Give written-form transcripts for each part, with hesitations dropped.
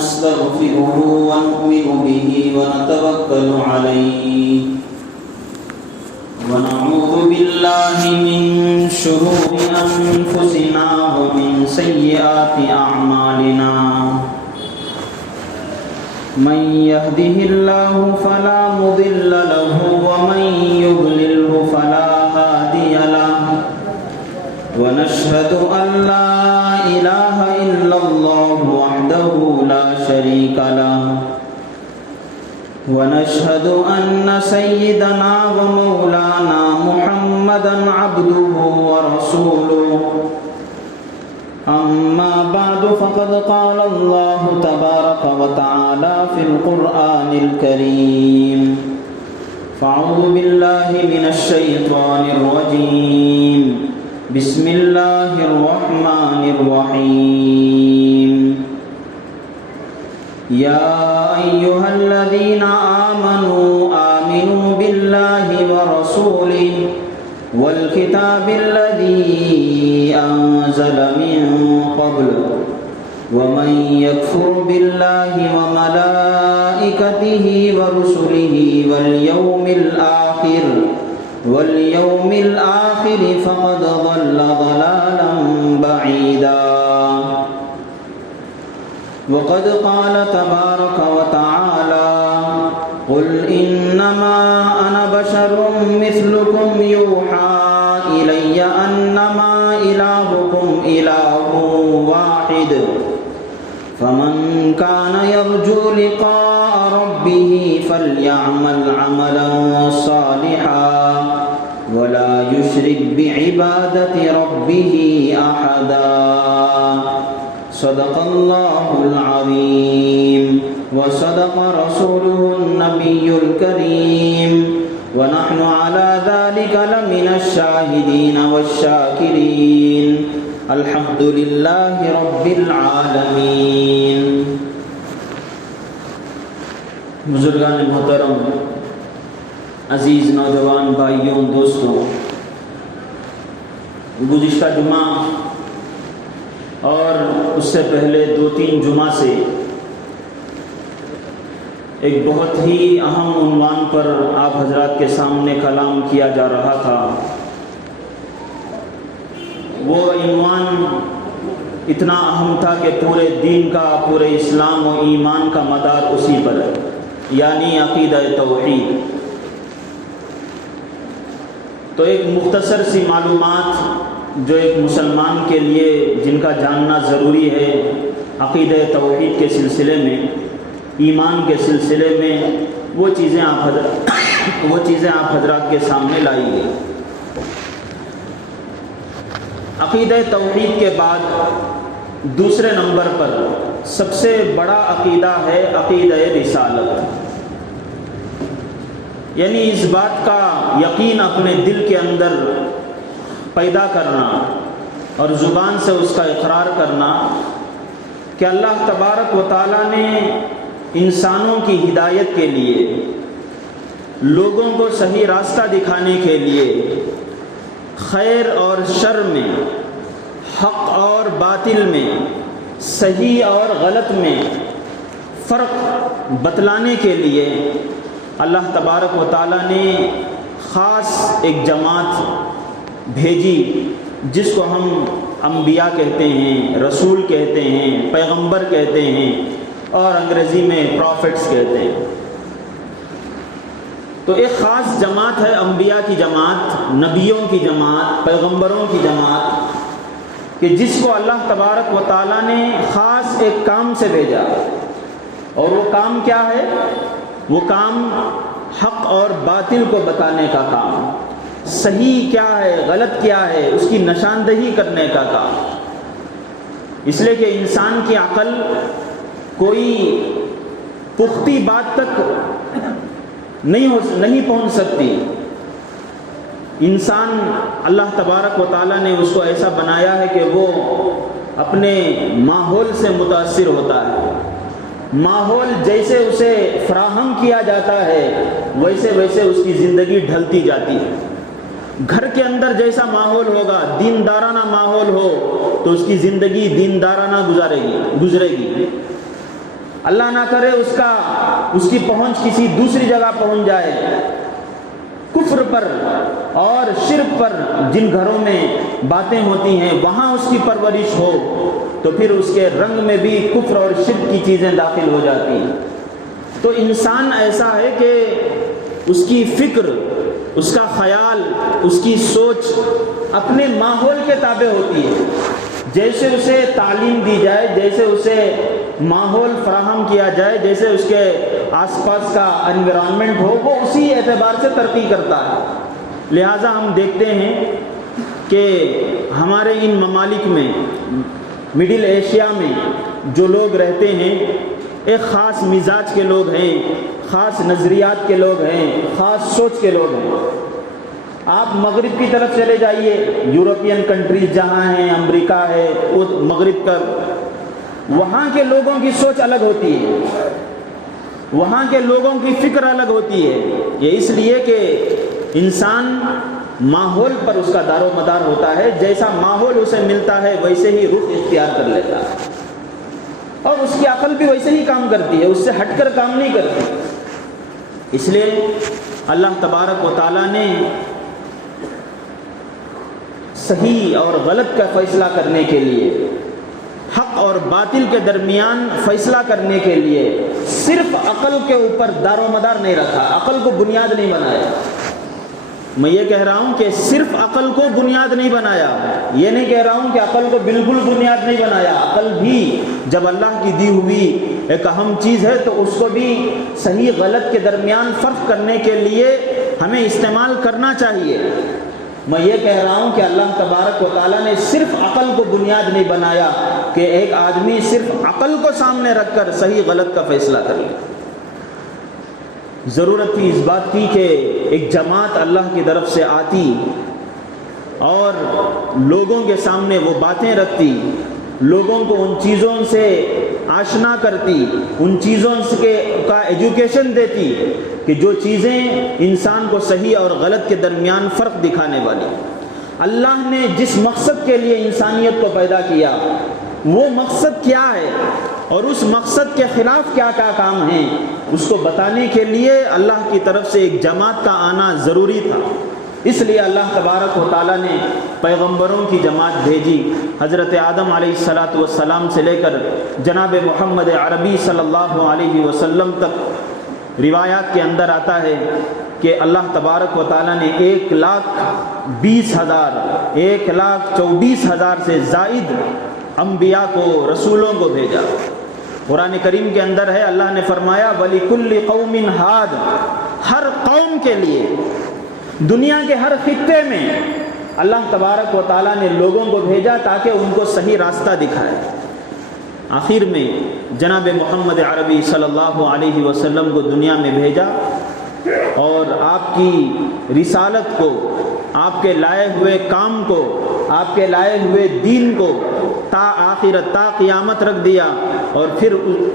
ونستغفره ونؤمن به ونتوكل عليه ونعوذ بالله من شرور أنفسنا ومن سيئات أعمالنا من يهده الله فلا مضل له ومن يضلله فلا هادي له ونشهد أن لا إله إلا الله وحده لا شريك له ونشهد أن سيدنا ومولانا محمدا عبده ورسوله أما بعد فقد قال الله تبارك وتعالى في القرآن الكريم فأعوذ بالله من الشيطان الرجيم بسم الله الرحمن الرحيم يا أيها الذين آمنوا بالله ورسوله والكتاب الذي أنزل من قبل ومن يكفر بالله وملائكته ورسله واليوم الآخر فقد ضل ضلالا بعيدا وقد قال تبارك وتعالى قل إنما أنا بشر مثلكم يوحى إلي أنما إلهكم إله واحد فمن كان يرجو لقاء ربه فليعمل عملا صالحا ولا يشرك بعبادة ربه أحدا صدق الله العظيم وصدق رسوله النبي الكريم ونحن على ذلك لمن الشاهدين والشاكرين الحمد لله رب العالمين. بزرگان محترم، عزیز نوجوان بھائیوں، دوستوں، گزشتہ جمعہ اور اس سے پہلے 2-3 جمعہ سے ایک بہت ہی اہم عنوان پر آپ حضرات کے سامنے کلام کیا جا رہا تھا. وہ عنوان اتنا اہم تھا کہ پورے دین کا، پورے اسلام و ایمان کا مدار اسی پر ہے، یعنی عقیدہ توحید. تو ایک مختصر سی معلومات جو ایک مسلمان کے لیے جن کا جاننا ضروری ہے عقیدہ توحید کے سلسلے میں، ایمان کے سلسلے میں، وہ چیزیں آپ حضرات کے سامنے لائی گئی. عقیدہ توحید کے بعد دوسرے نمبر پر سب سے بڑا عقیدہ ہے عقیدہ رسالت، یعنی اس بات کا یقین اپنے دل کے اندر پیدا کرنا اور زبان سے اس کا اقرار کرنا کہ اللہ تبارک و تعالیٰ نے انسانوں کی ہدایت کے لیے، لوگوں کو صحیح راستہ دکھانے کے لیے، خیر اور شر میں، حق اور باطل میں، صحیح اور غلط میں فرق بتلانے کے لیے اللہ تبارک و تعالیٰ نے خاص ایک جماعت بھیجی جس کو ہم انبیاء کہتے ہیں، رسول کہتے ہیں، پیغمبر کہتے ہیں اور انگریزی میں پروفٹس کہتے ہیں. تو ایک خاص جماعت ہے انبیاء کی جماعت، نبیوں کی جماعت، پیغمبروں کی جماعت، کہ جس کو اللہ تبارک و تعالیٰ نے خاص ایک کام سے بھیجا. اور وہ کام کیا ہے؟ وہ کام حق اور باطل کو بتانے کا کام، صحیح کیا ہے، غلط کیا ہے، اس کی نشاندہی کرنے کا کام. اس لیے کہ انسان کی عقل کوئی پختی بات تک نہیں پہنچ سکتی. انسان اللہ تبارک و تعالیٰ نے اس کو ایسا بنایا ہے کہ وہ اپنے ماحول سے متاثر ہوتا ہے. ماحول جیسے اسے فراہم کیا جاتا ہے ویسے ویسے اس کی زندگی ڈھلتی جاتی ہے. گھر کے اندر جیسا ماحول ہوگا، دیندارانہ ماحول ہو تو اس کی زندگی دیندارانہ گزرے گی. اللہ نہ کرے اس کی پہنچ کسی دوسری جگہ پہنچ جائے، کفر پر اور شرک پر جن گھروں میں باتیں ہوتی ہیں وہاں اس کی پرورش ہو تو پھر اس کے رنگ میں بھی کفر اور شرک کی چیزیں داخل ہو جاتی ہیں۔ تو انسان ایسا ہے کہ اس کی فکر، اس کا خیال، اس کی سوچ اپنے ماحول کے تابع ہوتی ہے۔ جیسے اسے تعلیم دی جائے، جیسے اسے ماحول فراہم کیا جائے، جیسے اس کے آس پاس کا انوائرمنٹ ہو، وہ اسی اعتبار سے ترقی کرتا ہے۔ لہٰذا ہم دیکھتے ہیں کہ ہمارے ان ممالک میں، مڈل ایشیا میں جو لوگ رہتے ہیں ایک خاص مزاج کے لوگ ہیں، خاص نظریات کے لوگ ہیں، خاص سوچ کے لوگ ہیں۔ آپ مغرب کی طرف چلے جائیے، یورپین کنٹریز جہاں ہیں، امریکہ ہے، مغرب کا، وہاں کے لوگوں کی سوچ الگ ہوتی ہے، وہاں کے لوگوں کی فکر الگ ہوتی ہے۔ یہ اس لیے کہ انسان ماحول پر اس کا دار و مدار ہوتا ہے، جیسا ماحول اسے ملتا ہے ویسے ہی رخ اختیار کر لیتا ہے، اور اس کی عقل بھی ویسے ہی کام کرتی ہے، اس سے ہٹ کر کام نہیں کرتی۔ اس لیے اللہ تبارک و تعالیٰ نے صحیح اور غلط کا فیصلہ کرنے کے لیے، حق اور باطل کے درمیان فیصلہ کرنے کے لیے صرف عقل کے اوپر دار و مدار نہیں رکھا، عقل کو بنیاد نہیں بنایا۔ میں یہ کہہ رہا ہوں کہ صرف عقل کو بنیاد نہیں بنایا، یہ نہیں کہہ رہا ہوں کہ عقل کو بالکل بنیاد نہیں بنایا۔ عقل بھی جب اللہ کی دی ہوئی ایک اہم چیز ہے تو اس کو بھی صحیح غلط کے درمیان فرق کرنے کے لیے ہمیں استعمال کرنا چاہیے۔ میں یہ کہہ رہا ہوں کہ اللہ تبارک و تعالیٰ نے صرف عقل کو بنیاد نہیں بنایا کہ ایک آدمی صرف عقل کو سامنے رکھ کر صحیح غلط کا فیصلہ کر لے۔ ضرورت تھی اس بات کی کہ ایک جماعت اللہ کی طرف سے آتی اور لوگوں کے سامنے وہ باتیں رکھتی، لوگوں کو ان چیزوں سے آشنا کرتی، ان چیزوں کا ایجوکیشن دیتی کہ جو چیزیں انسان کو صحیح اور غلط کے درمیان فرق دکھانے والی۔ اللہ نے جس مقصد کے لیے انسانیت کو پیدا کیا وہ مقصد کیا ہے اور اس مقصد کے خلاف کیا کیا کام ہیں، اس کو بتانے کے لیے اللہ کی طرف سے ایک جماعت کا آنا ضروری تھا۔ اس لیے اللہ تبارک و تعالیٰ نے پیغمبروں کی جماعت بھیجی۔ حضرت آدم علیہ السلام سے لے کر جناب محمد عربی صلی اللہ علیہ وسلم تک روایات کے اندر آتا ہے کہ اللہ تبارک و تعالیٰ نے 1,20,000 1,24,000 سے زائد انبیاء کو، رسولوں کو بھیجا۔ قرآن کریم کے اندر ہے، اللہ نے فرمایا وَلِكُلِّ قَوْمٍ ہاد، ہر قوم کے لیے، دنیا کے ہر خطے میں اللہ تبارک و تعالیٰ نے لوگوں کو بھیجا تاکہ ان کو صحیح راستہ دکھائے۔ آخر میں جناب محمد عربی صلی اللہ علیہ وسلم کو دنیا میں بھیجا اور آپ کی رسالت کو، آپ کے لائے ہوئے کام کو، آپ کے لائے ہوئے دین کو تا آخرت، تا قیامت رکھ دیا، اور پھر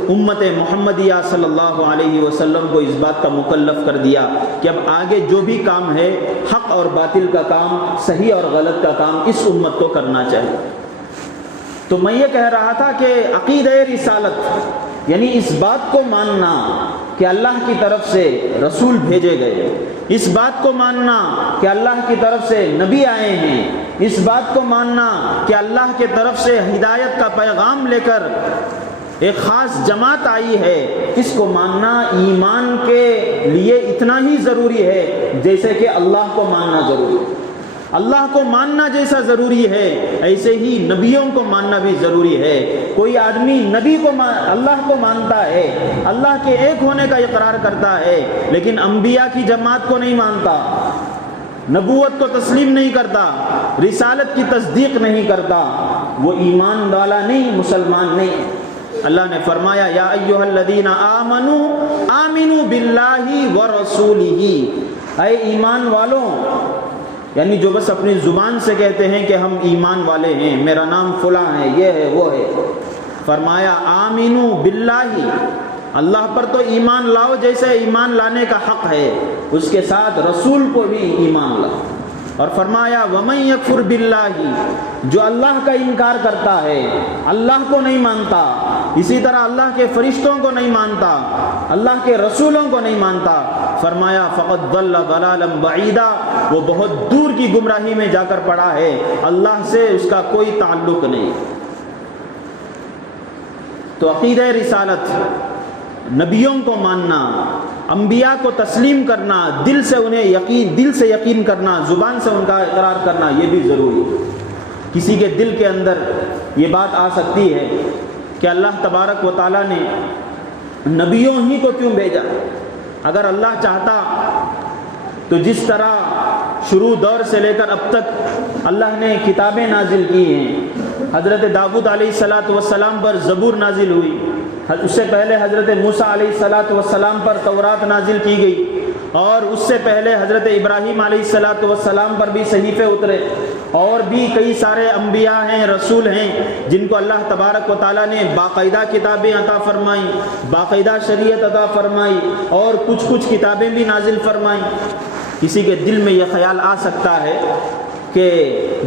امت محمدیہ صلی اللہ علیہ وسلم کو اس بات کا مکلف کر دیا کہ اب آگے جو بھی کام ہے، حق اور باطل کا کام، صحیح اور غلط کا کام اس امت کو کرنا چاہیے۔ تو میں یہ کہہ رہا تھا کہ عقیدہ رسالت یعنی اس بات کو ماننا کہ اللہ کی طرف سے رسول بھیجے گئے، اس بات کو ماننا کہ اللہ کی طرف سے نبی آئے ہیں، اس بات کو ماننا کہ اللہ کی طرف سے ہدایت کا پیغام لے کر ایک خاص جماعت آئی ہے، اس کو ماننا ایمان کے لیے اتنا ہی ضروری ہے جیسے کہ اللہ کو ماننا ضروری ہے۔ اللہ کو ماننا جیسا ضروری ہے ایسے ہی نبیوں کو ماننا بھی ضروری ہے۔ کوئی آدمی نبی کو اللہ کو مانتا ہے، اللہ کے ایک ہونے کا اقرار کرتا ہے، لیکن انبیاء کی جماعت کو نہیں مانتا، نبوت کو تسلیم نہیں کرتا، رسالت کی تصدیق نہیں کرتا، وہ ایمان والا نہیں، مسلمان نہیں۔ اللہ نے فرمایا یا ایھا الذین آمنوا آمنوا باللہ ورسولہ، اے ایمان والوں، یعنی جو بس اپنی زبان سے کہتے ہیں کہ ہم ایمان والے ہیں، میرا نام فلاں ہے، یہ ہے وہ ہے، فرمایا آمنوا باللہ، اللہ پر تو ایمان لاؤ جیسے ایمان لانے کا حق ہے، اس کے ساتھ رسول کو بھی ایمان لاؤ، اور فرمایا وَمَن يَكْفُرْ بِاللَّهِ، جو اللہ کا انکار کرتا ہے، اللہ کو نہیں مانتا، اسی طرح اللہ کے فرشتوں کو نہیں مانتا، اللہ کے رسولوں کو نہیں مانتا، فرمایا فقد ضل ضلالا بعیدا، وہ بہت دور کی گمراہی میں جا کر پڑا ہے، اللہ سے اس کا کوئی تعلق نہیں۔ تو عقیدہ رسالت، نبیوں کو ماننا، انبیاء کو تسلیم کرنا، دل سے یقین کرنا، زبان سے ان کا اقرار کرنا، یہ بھی ضروری ہے۔ کسی کے دل کے اندر یہ بات آ سکتی ہے کہ اللہ تبارک و تعالیٰ نے نبیوں ہی کو کیوں بھیجا؟ اگر اللہ چاہتا تو جس طرح شروع دور سے لے کر اب تک اللہ نے کتابیں نازل کی ہیں، حضرت داؤد علیہ السلام پر زبور نازل ہوئی، اس سے پہلے حضرت موسیٰ علیہ السلام پر تورات نازل کی گئی، اور اس سے پہلے حضرت ابراہیم علیہ السلام پر بھی صحیفے اترے، اور بھی کئی سارے انبیاء ہیں، رسول ہیں، جن کو اللہ تبارک و تعالیٰ نے باقاعدہ کتابیں عطا فرمائیں، باقاعدہ شریعت عطا فرمائی، اور کچھ کتابیں بھی نازل فرمائیں۔ کسی کے دل میں یہ خیال آ سکتا ہے کہ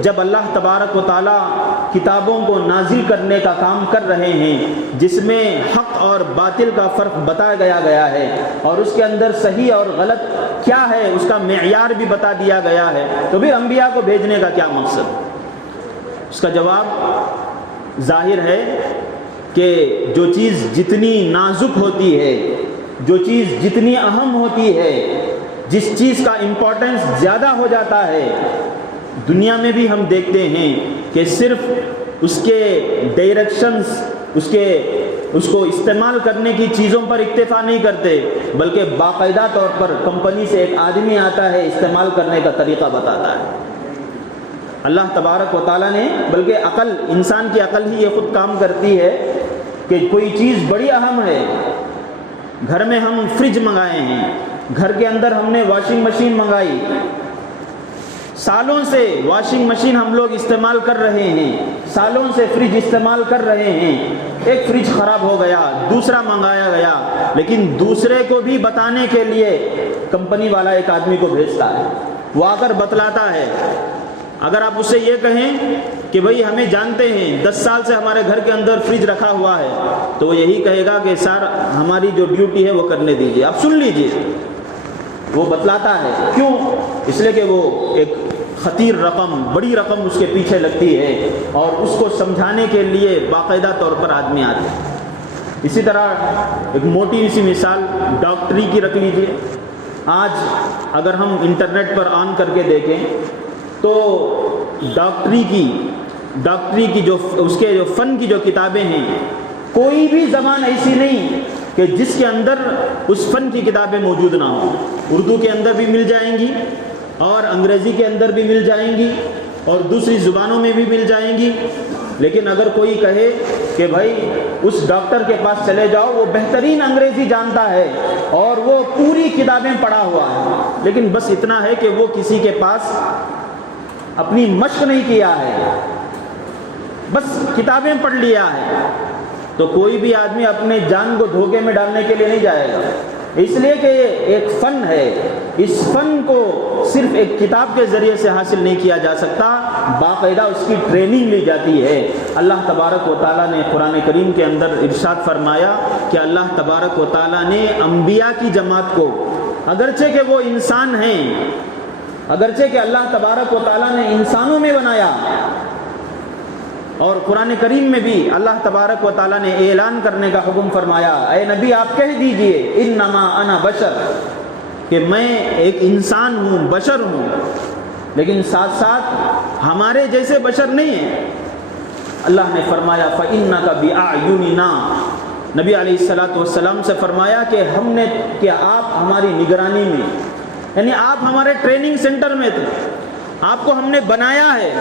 جب اللہ تبارک و تعالیٰ کتابوں کو نازل کرنے کا کام کر رہے ہیں، جس میں حق اور باطل کا فرق بتایا گیا ہے، اور اس کے اندر صحیح اور غلط کیا ہے اس کا معیار بھی بتا دیا گیا ہے، تو بھی انبیاء کو بھیجنے کا کیا مقصد؟ اس کا جواب ظاہر ہے کہ جو چیز جتنی نازک ہوتی ہے، جو چیز جتنی اہم ہوتی ہے، جس چیز کا امپورٹنس زیادہ ہو جاتا ہے، دنیا میں بھی ہم دیکھتے ہیں کہ صرف اس کے ڈائریکشنز، اس کو استعمال کرنے کی چیزوں پر اکتفا نہیں کرتے، بلکہ باقاعدہ طور پر کمپنی سے ایک آدمی آتا ہے، استعمال کرنے کا طریقہ بتاتا ہے۔ اللہ تبارک و تعالیٰ نے، بلکہ عقل، انسان کی عقل ہی یہ خود کام کرتی ہے کہ کوئی چیز بڑی اہم ہے، گھر میں ہم فریج منگائے ہیں، گھر کے اندر ہم نے واشنگ مشین منگائی، سالوں سے واشنگ مشین ہم لوگ استعمال کر رہے ہیں، سالوں سے فریج استعمال کر رہے ہیں، ایک فریج خراب ہو گیا، دوسرا منگایا گیا، لیکن دوسرے کو بھی بتانے کے لیے کمپنی والا ایک آدمی کو بھیجتا ہے، وہ آ کر بتلاتا ہے۔ اگر آپ اسے یہ کہیں کہ بھئی ہمیں جانتے ہیں 10 سال سے ہمارے گھر کے اندر فریج رکھا ہوا ہے، تو وہ یہی کہے گا کہ سر ہماری جو ڈیوٹی ہے وہ کرنے دیجیے، آپ سن لیجیے۔ وہ بتلاتا ہے، کیوں؟ اس لیے کہ وہ ایک خطیر رقم، بڑی رقم اس کے پیچھے لگتی ہے، اور اس کو سمجھانے کے لیے باقاعدہ طور پر آدمی آتے ہیں۔ اسی طرح ایک موٹی سی مثال ڈاکٹری کی رکھ لیجیے۔ آج اگر ہم انٹرنیٹ پر آن کر کے دیکھیں تو ڈاکٹری کی جو اس کے جو فن کی جو کتابیں ہیں، کوئی بھی زبان ایسی نہیں کہ جس کے اندر اس فن کی کتابیں موجود نہ ہوں۔ اردو کے اندر بھی مل جائیں گی، اور انگریزی کے اندر بھی مل جائیں گی، اور دوسری زبانوں میں بھی مل جائیں گی۔ لیکن اگر کوئی کہے کہ بھائی اس ڈاکٹر کے پاس چلے جاؤ، وہ بہترین انگریزی جانتا ہے اور وہ پوری کتابیں پڑھا ہوا ہے، لیکن بس اتنا ہے کہ وہ کسی کے پاس اپنی مشق نہیں کیا ہے، بس کتابیں پڑھ لیا ہے، تو کوئی بھی آدمی اپنے جان کو دھوکے میں ڈالنے کے لیے نہیں جائے گا، اس لیے کہ یہ ایک فن ہے۔ اس فن کو صرف ایک کتاب کے ذریعے سے حاصل نہیں کیا جا سکتا، باقاعدہ اس کی ٹریننگ لی جاتی ہے۔ اللہ تبارک و تعالیٰ نے قرآن کریم کے اندر ارشاد فرمایا کہ اللہ تبارک و تعالیٰ نے انبیاء کی جماعت کو، اگرچہ کہ وہ انسان ہیں، اگرچہ کہ اللہ تبارک و تعالیٰ نے انسانوں میں بنایا، اور قرآن کریم میں بھی اللہ تبارک و تعالیٰ نے اعلان کرنے کا حکم فرمایا، اے نبی آپ کہہ دیجئے انما انا بشر، کہ میں ایک انسان ہوں، بشر ہوں، لیکن ساتھ ساتھ ہمارے جیسے بشر نہیں ہیں۔ اللہ نے فرمایا فَإِنَّكَ بِأَعْيُنِنَا، نبی علیہ السلام سے فرمایا کہ آپ ہماری نگرانی میں، یعنی آپ ہمارے ٹریننگ سینٹر میں تھے، آپ کو ہم نے بنایا ہے،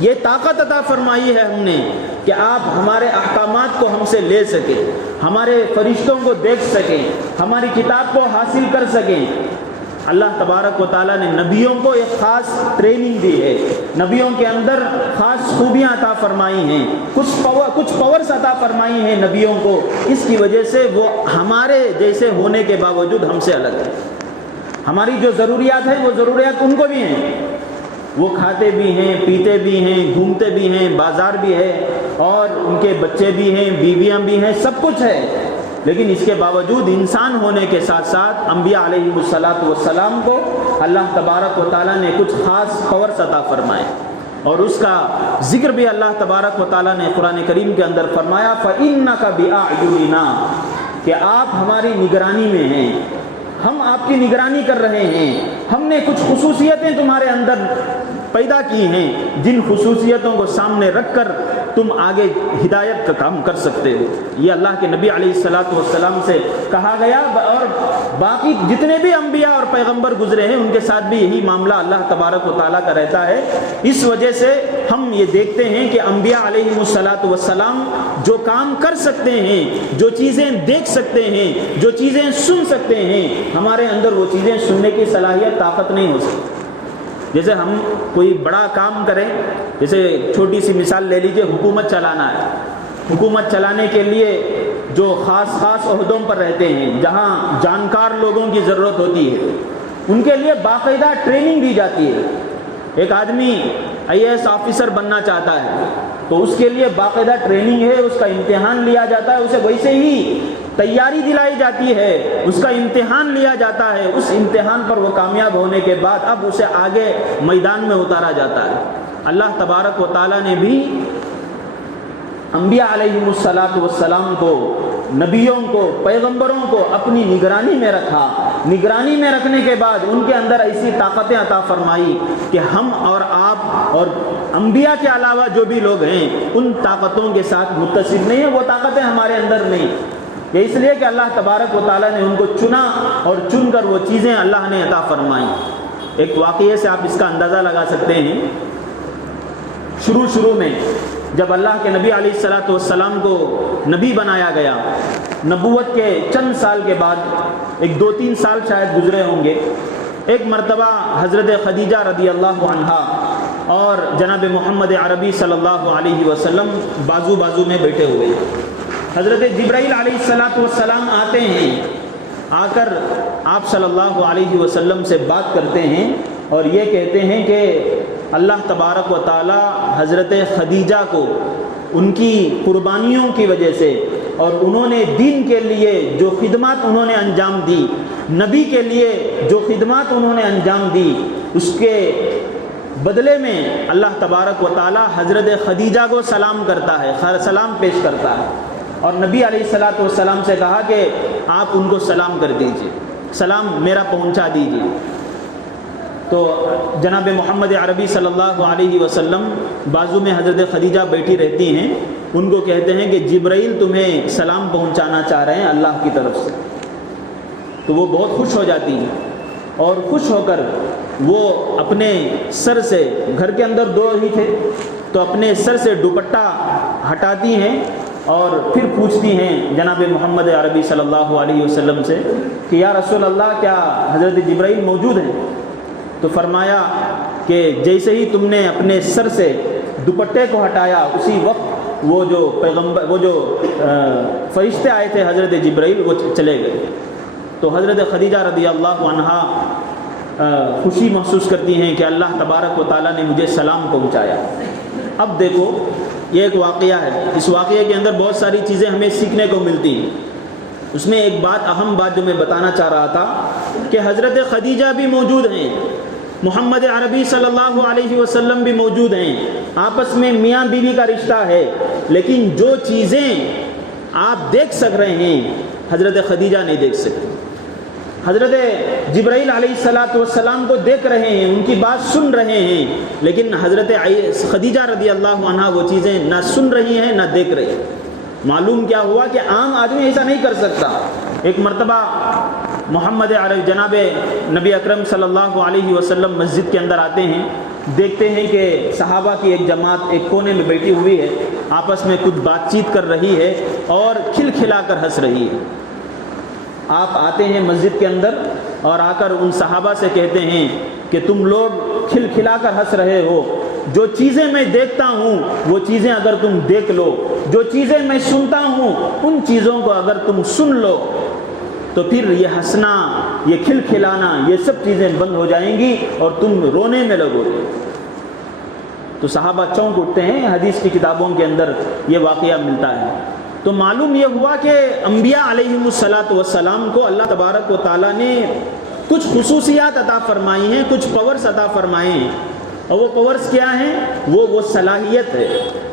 یہ طاقت عطا فرمائی ہے ہم نے کہ آپ ہمارے احکامات کو ہم سے لے سکیں، ہمارے فرشتوں کو دیکھ سکیں، ہماری کتاب کو حاصل کر سکیں۔ اللہ تبارک و تعالیٰ نے نبیوں کو ایک خاص ٹریننگ دی ہے، نبیوں کے اندر خاص خوبیاں عطا فرمائی ہیں، کچھ پاورز عطا فرمائی ہیں نبیوں کو، اس کی وجہ سے وہ ہمارے جیسے ہونے کے باوجود ہم سے الگ ہے۔ ہماری جو ضروریات ہیں وہ ضروریات ان کو بھی ہیں، وہ کھاتے بھی ہیں، پیتے بھی ہیں، گھومتے بھی ہیں، بازار بھی ہے، اور ان کے بچے بھی ہیں، بیویاں بھی ہیں، سب کچھ ہے، لیکن اس کے باوجود انسان ہونے کے ساتھ ساتھ انبیاء علیہ السلام کو اللہ تبارک و تعالیٰ نے کچھ خاص پاورز عطا فرمائے، اور اس کا ذکر بھی اللہ تبارک و تعالیٰ نے قرآن کریم کے اندر فرمایا فَإِنَّكَ بِأَعْيُنِنَا، کہ آپ ہماری نگرانی میں ہیں، ہم آپ کی نگرانی کر رہے ہیں، ہم نے کچھ خصوصیتیں تمہارے اندر پیدا کی ہیں جن خصوصیتوں کو سامنے رکھ کر تم آگے ہدایت کا کام کر سکتے ہو۔ یہ اللہ کے نبی علیہ السلام سے کہا گیا، اور باقی جتنے بھی انبیاء اور پیغمبر گزرے ہیں ان کے ساتھ بھی یہی معاملہ اللہ تبارک و تعالیٰ کا رہتا ہے۔ اس وجہ سے ہم یہ دیکھتے ہیں کہ انبیاء علیہ السلام جو کام کر سکتے ہیں، جو چیزیں دیکھ سکتے ہیں، جو چیزیں سن سکتے ہیں، ہمارے اندر وہ چیزیں سننے کی صلاحیت، طاقت نہیں ہو سکتی۔ جیسے ہم کوئی بڑا کام کریں، جیسے چھوٹی سی مثال لے لیجئے، حکومت چلانا ہے، حکومت چلانے کے لیے جو خاص عہدوں پر رہتے ہیں، جہاں جانکار لوگوں کی ضرورت ہوتی ہے، ان کے لیے باقاعدہ ٹریننگ دی جاتی ہے۔ ایک آدمی IAS آفیسر بننا چاہتا ہے تو اس کے لیے باقاعدہ ٹریننگ ہے، اس کا امتحان لیا جاتا ہے، اسے ویسے ہی تیاری دلائی جاتی ہے، اس کا امتحان لیا جاتا ہے، اس امتحان پر وہ کامیاب ہونے کے بعد اب اسے آگے میدان میں اتارا جاتا ہے۔ اللہ تبارک و تعالیٰ نے بھی انبیاء علیہ السلام کو، نبیوں کو، پیغمبروں کو اپنی نگرانی میں رکھا۔ نگرانی میں رکھنے کے بعد ان کے اندر ایسی طاقتیں عطا فرمائی کہ ہم اور آپ اور انبیاء کے علاوہ جو بھی لوگ ہیں ان طاقتوں کے ساتھ متصف نہیں ہیں، وہ طاقتیں ہمارے اندر نہیں۔ یہ اس لیے کہ اللہ تبارک و تعالیٰ نے ان کو چنا، اور چن کر وہ چیزیں اللہ نے عطا فرمائیں۔ ایک واقعے سے آپ اس کا اندازہ لگا سکتے ہیں۔ شروع میں جب اللہ کے نبی علیہ السلام کو نبی بنایا گیا، نبوت کے چند سال کے بعد، ایک 2-3 سال شاید گزرے ہوں گے، ایک مرتبہ حضرت خدیجہ رضی اللہ عنہا اور جناب محمد عربی صلی اللہ علیہ وسلم بازو میں بیٹھے ہوئے۔ حضرت جبرائیل علیہ السلام آتے ہیں، آ کر آپ صلی اللہ علیہ وسلم سے بات کرتے ہیں اور یہ کہتے ہیں کہ اللہ تبارک و تعالی حضرت خدیجہ کو ان کی قربانیوں کی وجہ سے اور انہوں نے دین کے لیے جو خدمات انہوں نے انجام دی، نبی کے لیے جو خدمات انہوں نے انجام دی، اس کے بدلے میں اللہ تبارک و تعالی حضرت خدیجہ کو سلام کرتا ہے، سلام پیش کرتا ہے، اور نبی علیہ السلام سے کہا کہ آپ ان کو سلام کر دیجئے، سلام میرا پہنچا دیجئے۔ تو جناب محمد عربی صلی اللہ علیہ وسلم بازو میں حضرت خدیجہ بیٹھی رہتی ہیں، ان کو کہتے ہیں کہ جبرائیل تمہیں سلام پہنچانا چاہ رہے ہیں اللہ کی طرف سے۔ تو وہ بہت خوش ہو جاتی ہیں، اور خوش ہو کر وہ اپنے سر سے، گھر کے اندر 2 ہی تھے، تو اپنے سر سے دوپٹہ ہٹاتی ہیں اور پھر پوچھتی ہیں جناب محمد عربی صلی اللہ علیہ وسلم سے کہ یا رسول اللہ، کیا حضرت جبرائیل موجود ہیں؟ تو فرمایا کہ جیسے ہی تم نے اپنے سر سے دوپٹے کو ہٹایا، اسی وقت وہ جو فرشتے آئے تھے حضرت جبرائیل، وہ چلے گئے۔ تو حضرت خدیجہ رضی اللہ عنہا خوشی محسوس کرتی ہیں کہ اللہ تبارک و تعالیٰ نے مجھے سلام پہنچایا۔ اب دیکھو، یہ ایک واقعہ ہے، اس واقعے کے اندر بہت ساری چیزیں ہمیں سیکھنے کو ملتی ہیں۔ اس میں ایک بات، اہم بات جو میں بتانا چاہ رہا تھا کہ حضرت خدیجہ بھی موجود ہیں، محمد عربی صلی اللہ علیہ وسلم بھی موجود ہیں، آپس میں میاں بیوی کا رشتہ ہے، لیکن جو چیزیں آپ دیکھ سک رہے ہیں حضرت خدیجہ نہیں دیکھ سکتے۔ حضرت جبرائیل علیہ السلام کو دیکھ رہے ہیں، ان کی بات سن رہے ہیں، لیکن حضرت خدیجہ رضی اللہ عنہا وہ چیزیں نہ سن رہی ہیں نہ دیکھ رہی ہیں۔ معلوم کیا ہوا کہ عام آدمی ایسا نہیں کر سکتا۔ ایک مرتبہ محمد عربی، جناب نبی اکرم صلی اللہ علیہ وسلم مسجد کے اندر آتے ہیں، دیکھتے ہیں کہ صحابہ کی ایک جماعت ایک کونے میں بیٹھی ہوئی ہے، آپس میں کچھ بات چیت کر رہی ہے اور کھلکھلا کر ہنس رہی ہے۔ آپ آتے ہیں مسجد کے اندر اور آ کر ان صحابہ سے کہتے ہیں کہ تم لوگ کھلکھلا کر ہنس رہے ہو، جو چیزیں میں دیکھتا ہوں وہ چیزیں اگر تم دیکھ لو، جو چیزیں میں سنتا ہوں ان چیزوں کو اگر تم سن لو، تو پھر یہ ہنسنا، یہ کھلکھلانا، یہ سب چیزیں بند ہو جائیں گی اور تم رونے میں لگو گے۔ تو صحابہ چونک اٹھتے ہیں، حدیث کی کتابوں کے اندر یہ واقعہ ملتا ہے۔ تو معلوم یہ ہوا کہ انبیاء علیہم الصلاۃ والسلام کو اللہ تبارک و تعالیٰ نے کچھ خصوصیات عطا فرمائی ہیں، کچھ پاورز عطا فرمائے ہیں، اور وہ پاورز کیا ہیں؟ وہ صلاحیت ہے،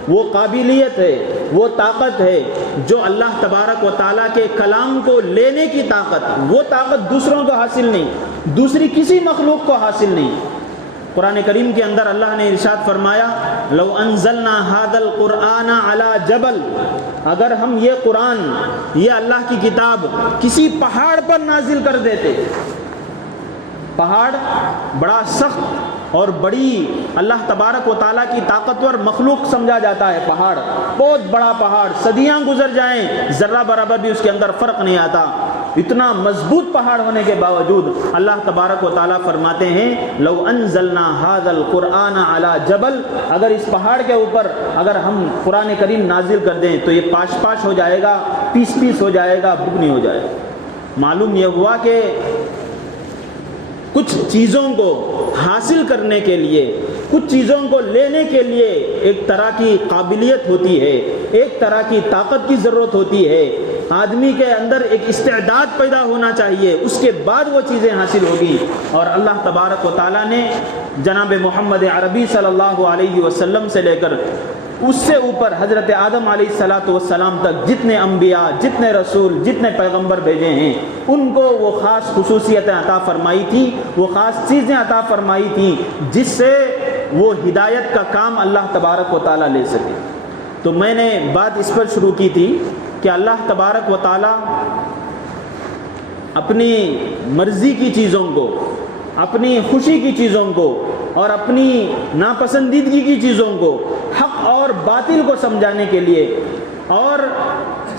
وہ قابلیت ہے، وہ طاقت ہے جو اللہ تبارک و تعالیٰ کے کلام کو لینے کی طاقت، وہ طاقت دوسروں کو حاصل نہیں، دوسری کسی مخلوق کو حاصل نہیں۔ قرآن کریم کے اندر اللہ نے ارشاد فرمایا لو انزلنا هذا القرآن على جبل، اگر ہم یہ قرآن، یہ اللہ کی کتاب کسی پہاڑ پر نازل کر دیتے، پہاڑ بڑا سخت اور بڑی اللہ تبارک و تعالیٰ کی طاقتور مخلوق سمجھا جاتا ہے، پہاڑ بہت بڑا پہاڑ، صدیاں گزر جائیں ذرہ برابر بھی اس کے اندر فرق نہیں آتا، اتنا مضبوط پہاڑ ہونے کے باوجود اللہ تبارک و تعالیٰ فرماتے ہیں لو انزلنا هذا القرآن على جبل، اگر اس پہاڑ کے اوپر اگر ہم قرآن کریم نازل کر دیں تو یہ پاش پاش ہو جائے گا، پیس پیس ہو جائے گا، بکنی ہو جائے گا۔ معلوم یہ ہوا کہ کچھ چیزوں کو حاصل کرنے کے لیے، کچھ چیزوں کو لینے کے لیے ایک طرح کی قابلیت ہوتی ہے، ایک طرح کی طاقت کی ضرورت ہوتی ہے، آدمی کے اندر ایک استعداد پیدا ہونا چاہیے، اس کے بعد وہ چیزیں حاصل ہوگی۔ اور اللہ تبارک و تعالیٰ نے جناب محمد عربی صلی اللہ علیہ وسلم سے لے کر اس سے اوپر حضرت آدم علیہ الصلاۃ والسلام تک جتنے انبیاء، جتنے رسول، جتنے پیغمبر بھیجے ہیں، ان کو وہ خاص خصوصیتیں عطا فرمائی تھی، وہ خاص چیزیں عطا فرمائی تھیں جس سے وہ ہدایت کا کام اللہ تبارک و تعالیٰ لے سکے۔ تو میں نے بات اس پر شروع کی تھی کہ اللہ تبارک و تعالیٰ اپنی مرضی کی چیزوں کو، اپنی خوشی کی چیزوں کو اور اپنی ناپسندیدگی کی چیزوں کو، حق اور باطل کو سمجھانے کے لیے اور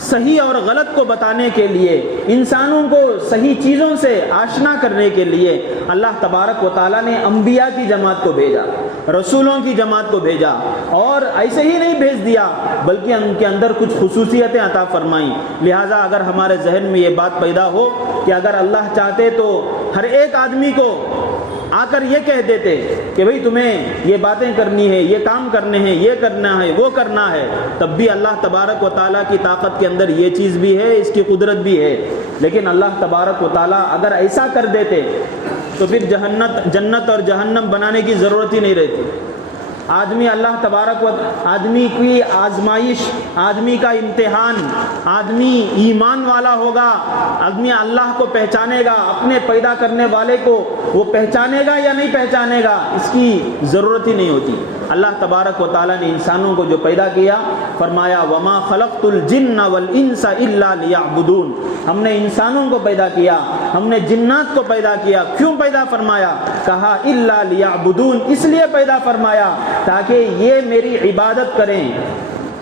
صحیح اور غلط کو بتانے کے لیے، انسانوں کو صحیح چیزوں سے آشنا کرنے کے لیے اللہ تبارک و تعالیٰ نے انبیاء کی جماعت کو بھیجا، رسولوں کی جماعت کو بھیجا، اور ایسے ہی نہیں بھیج دیا بلکہ ان کے اندر کچھ خصوصیتیں عطا فرمائیں۔ لہٰذا اگر ہمارے ذہن میں یہ بات پیدا ہو کہ اگر اللہ چاہتے تو ہر ایک آدمی کو آ کر یہ کہہ دیتے کہ بھئی تمہیں یہ باتیں کرنی ہے، یہ کام کرنے ہیں، یہ کرنا ہے، وہ کرنا ہے، تب بھی اللہ تبارک و تعالیٰ کی طاقت کے اندر یہ چیز بھی ہے، اس کی قدرت بھی ہے۔ لیکن اللہ تبارک و تعالیٰ اگر ایسا کر دیتے تو پھر جنت اور جہنم بنانے کی ضرورت ہی نہیں رہتی۔ آدمی اللہ تبارک و آدمی کی آزمائش، آدمی کا امتحان، آدمی ایمان والا ہوگا، آدمی اللہ کو پہچانے گا، اپنے پیدا کرنے والے کو وہ پہچانے گا یا نہیں پہچانے گا، اس کی ضرورت ہی نہیں ہوتی۔ اللہ تبارک و تعالیٰ نے انسانوں کو جو پیدا کیا، فرمایا وما خلقت الجن والانس الا لیعبدون، ہم نے انسانوں کو پیدا کیا، ہم نے جنات کو پیدا کیا۔ کیوں پیدا فرمایا؟ کہا الا لیعبدون، اس لیے پیدا فرمایا تاکہ یہ میری عبادت کریں۔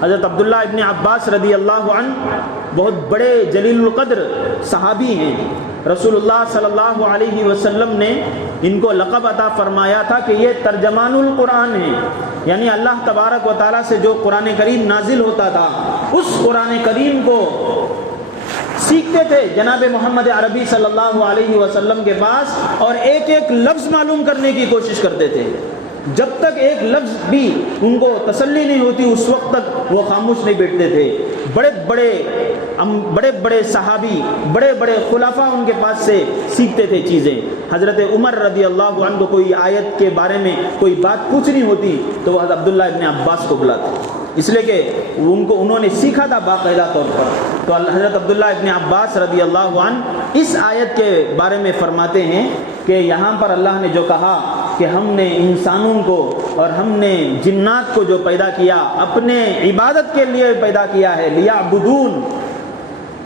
حضرت عبداللہ ابن عباس رضی اللہ عنہ بہت بڑے جلیل القدر صحابی ہیں، رسول اللہ صلی اللہ علیہ وسلم نے ان کو لقب عطا فرمایا تھا کہ یہ ترجمان القرآن ہیں، یعنی اللہ تبارک و تعالیٰ سے جو قرآن کریم نازل ہوتا تھا اس قرآن کریم کو سیکھتے تھے جناب محمد عربی صلی اللہ علیہ وسلم کے پاس، اور ایک ایک لفظ معلوم کرنے کی کوشش کرتے تھے۔ جب تک ایک لفظ بھی ان کو تسلی نہیں ہوتی اس وقت تک وہ خاموش نہیں بیٹھتے تھے۔ بڑے بڑے صحابی، بڑے بڑے خلفاء ان کے پاس سے سیکھتے تھے چیزیں۔ حضرت عمر رضی اللہ عنہ کو کوئی آیت کے بارے میں کوئی بات پوچھنی ہوتی تو وہ حضرت عبداللہ ابن عباس کو بلاتے، اس لیے کہ انہوں نے سیکھا تھا باقاعدہ طور پر۔ تو حضرت عبداللہ ابن عباس رضی اللہ عنہ اس آیت کے بارے میں فرماتے ہیں کہ یہاں پر اللہ نے جو کہا کہ ہم نے انسانوں کو اور ہم نے جنات کو جو پیدا کیا اپنے عبادت کے لیے پیدا کیا ہے، لیعبدون۔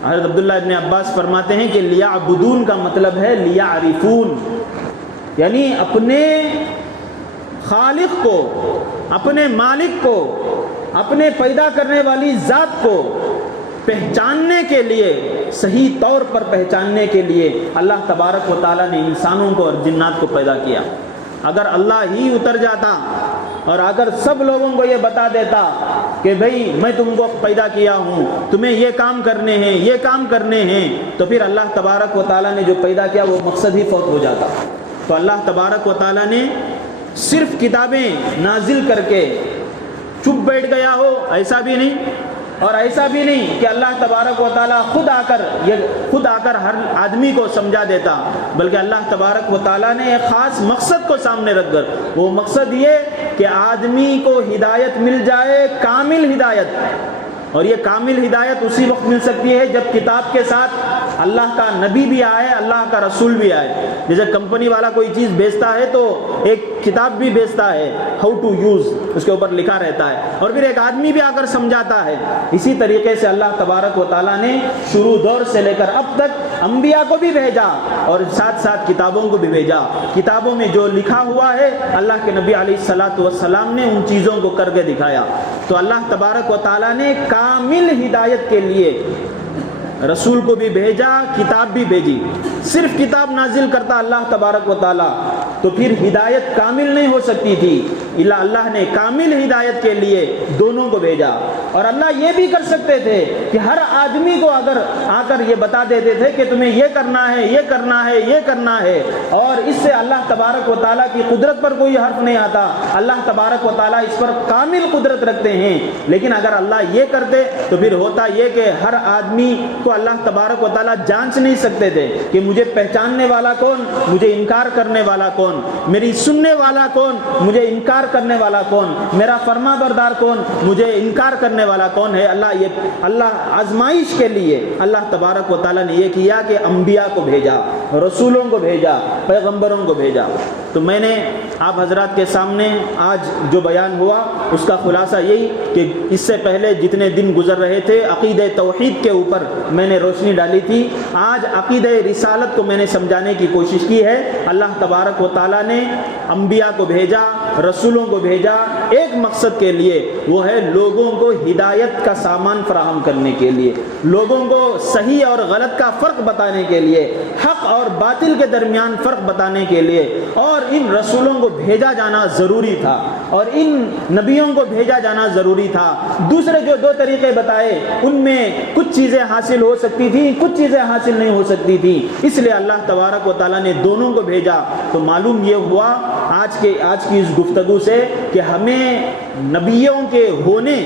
حضرت عبداللہ ابن عباس فرماتے ہیں کہ لیعبدون کا مطلب ہے لیعرفون، یعنی اپنے خالق کو، اپنے مالک کو، اپنے پیدا کرنے والی ذات کو پہچاننے کے لیے، صحیح طور پر پہچاننے کے لیے اللہ تبارک و تعالیٰ نے انسانوں کو اور جنات کو پیدا کیا۔ اگر اللہ ہی اتر جاتا اور اگر سب لوگوں کو یہ بتا دیتا کہ بھئی میں تم کو پیدا کیا ہوں، تمہیں یہ کام کرنے ہیں، یہ کام کرنے ہیں، تو پھر اللہ تبارک و تعالیٰ نے جو پیدا کیا وہ مقصد ہی فوت ہو جاتا۔ تو اللہ تبارک و تعالیٰ نے صرف کتابیں نازل کر کے چپ بیٹھ گیا ہو، ایسا بھی نہیں، اور ایسا بھی نہیں کہ اللہ تبارک و تعالیٰ خود آ کر ہر آدمی کو سمجھا دیتا، بلکہ اللہ تبارک و تعالیٰ نے ایک خاص مقصد کو سامنے رکھ کر، وہ مقصد یہ کہ آدمی کو ہدایت مل جائے، کامل ہدایت۔ اور یہ کامل ہدایت اسی وقت مل سکتی ہے جب کتاب کے ساتھ اللہ کا نبی بھی آئے، اللہ کا رسول بھی آئے۔ جیسے کمپنی والا کوئی چیز بیچتا ہے تو ایک کتاب بھی بیچتا ہے، ہاؤ ٹو یوز، اس کے اوپر لکھا رہتا ہے، اور پھر ایک آدمی بھی آ کر سمجھاتا ہے۔ اسی طریقے سے اللہ تبارک و تعالیٰ نے شروع دور سے لے کر اب تک انبیاء کو بھی بھیجا اور ساتھ ساتھ کتابوں کو بھی بھیجا۔ کتابوں میں جو لکھا ہوا ہے اللہ کے نبی علیہ الصلاۃ والسلام نے ان چیزوں کو کر کے دکھایا۔ تو اللہ تبارک و تعالیٰ نے کامل ہدایت کے لیے رسول کو بھی بھیجا، کتاب بھی بھیجی۔ صرف کتاب نازل کرتا اللہ تبارک و تعالیٰ تو پھر ہدایت کامل نہیں ہو سکتی تھی، اللہ نے کامل ہدایت کے لیے دونوں کو بھیجا۔ اور اللہ یہ بھی کر سکتے تھے کہ ہر آدمی کو اگر آ کر یہ بتا دیتے تھے کہ تمہیں یہ کرنا ہے، یہ کرنا ہے، یہ کرنا ہے، اور اس سے اللہ تبارک و تعالیٰ کی قدرت پر کوئی حرف نہیں آتا۔ اللہ تبارک و تعالیٰ اس پر کامل قدرت رکھتے ہیں، لیکن اگر اللہ یہ کرتے تو پھر ہوتا یہ کہ ہر آدمی کو اللہ تبارک و تعالیٰ جانچ نہیں سکتے تھے کہ مجھے پہچاننے والا کون، مجھے انکار کرنے والا کون، میری سننے والا کون، مجھے انکار کرنے والا کون، میرا فرما بردار کون، مجھے انکار کرنے والا کون ہے۔ اللہ آزمائش کے لیے اللہ تبارک و تعالیٰ نے یہ کیا کہ انبیاء کو بھیجا، رسولوں کو بھیجا، پیغمبروں کو بھیجا۔ تو میں نے آپ حضرات کے سامنے آج جو بیان ہوا اس کا خلاصہ یہی کہ اس سے پہلے جتنے دن گزر رہے تھے عقیدہ توحید کے اوپر میں نے روشنی ڈالی تھی، آج عقیدہ رسالت کو میں نے سمجھانے کی کوشش کی ہے۔ اللہ تبارک و تعالیٰ نے انبیاء کو بھیجا، رسولوں کو بھیجا ایک مقصد کے لیے، وہ ہے لوگوں کو ہدایت کا سامان فراہم کرنے کے لیے، لوگوں کو صحیح اور غلط کا فرق بتانے کے لیے، حق اور باطل کے درمیان فرق بتانے کے لیے۔ اور ان رسولوں کو بھیجا جانا ضروری تھا اور ان نبیوں کو بھیجا جانا ضروری تھا۔ دوسرے جو دو طریقے بتائے ان میں کچھ چیزیں حاصل ہو سکتی تھی، کچھ چیزیں حاصل نہیں ہو سکتی تھی، اس لیے اللہ تبارک و تعالیٰ نے دونوں کو بھیجا۔ تو معلوم یہ ہوا آج کی اس گفتگو سے کہ ہمیں نبیوں کے ہونے،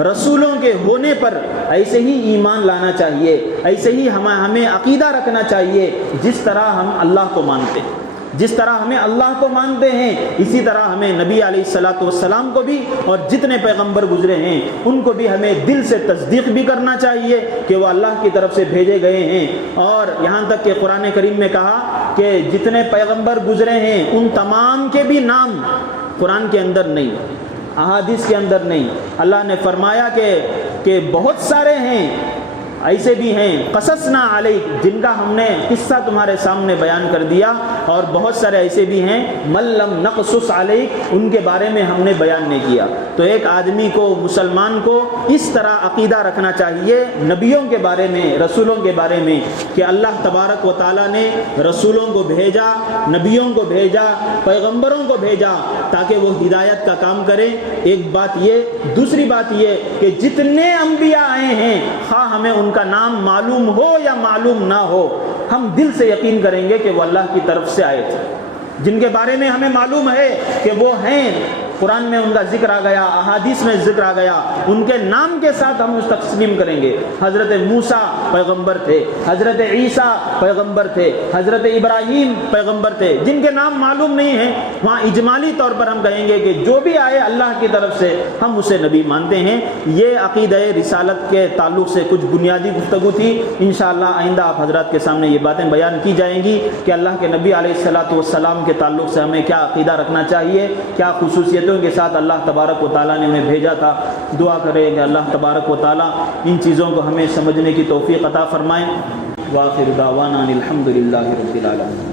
رسولوں کے ہونے پر ایسے ہی ایمان لانا چاہیے، ایسے ہی ہمیں عقیدہ رکھنا چاہیے جس طرح ہم اللہ کو مانتے ہیں۔ جس طرح ہمیں اللہ کو مانتے ہیں اسی طرح ہمیں نبی علیہ الصلاۃ والسلام کو بھی اور جتنے پیغمبر گزرے ہیں ان کو بھی ہمیں دل سے تصدیق بھی کرنا چاہیے کہ وہ اللہ کی طرف سے بھیجے گئے ہیں۔ اور یہاں تک کہ قرآن کریم میں کہا کہ جتنے پیغمبر گزرے ہیں ان تمام کے بھی نام قرآن کے اندر نہیں، احادیث کے اندر نہیں۔ اللہ نے فرمایا کہ بہت سارے ہیں، ایسے بھی ہیں قصصنا علیک، جن کا ہم نے قصہ تمہارے سامنے بیان کر دیا، اور بہت سارے ایسے بھی ہیں من لم نقصص علیک، ان کے بارے میں ہم نے بیان نہیں کیا۔ تو ایک آدمی کو، مسلمان کو اس طرح عقیدہ رکھنا چاہیے نبیوں کے بارے میں، رسولوں کے بارے میں، کہ اللہ تبارک و تعالیٰ نے رسولوں کو بھیجا، نبیوں کو بھیجا، پیغمبروں کو بھیجا تاکہ وہ ہدایت کا کام کریں۔ ایک بات یہ، دوسری بات یہ کہ جتنے انبیاء آئے ہیں خواہ ہمیں ان کا نام معلوم ہو یا معلوم نہ ہو، ہم دل سے یقین کریں گے کہ وہ اللہ کی طرف سے آئے تھے۔ جن کے بارے میں ہمیں معلوم ہے کہ وہ ہیں، قرآن میں ان کا ذکر آ گیا، احادیث میں ذکر آ گیا، ان کے نام کے ساتھ ہم اس تسلیم کریں گے۔ حضرت موسیٰ پیغمبر تھے، حضرت عیسیٰ پیغمبر تھے، حضرت ابراہیم پیغمبر تھے۔ جن کے نام معلوم نہیں ہیں وہاں اجمالی طور پر ہم کہیں گے کہ جو بھی آئے اللہ کی طرف سے ہم اسے نبی مانتے ہیں۔ یہ عقیدہ رسالت کے تعلق سے کچھ بنیادی گفتگو تھی۔ انشاءاللہ آئندہ آپ حضرات کے سامنے یہ باتیں بیان کی جائیں گی کہ اللہ کے نبی علیہ الصلاۃ والسلام کے تعلق سے ہمیں کیا عقیدہ رکھنا چاہیے، کیا خصوصیتوں کے ساتھ اللہ تبارک و تعالیٰ نے ہمیں بھیجا تھا۔ دعا کریں کہ اللہ تبارک و تعالیٰ ان چیزوں کو ہمیں سمجھنے کی توفیق عطا فرمائیں۔ وآخر دعوانا الحمد للہ رب العالمین۔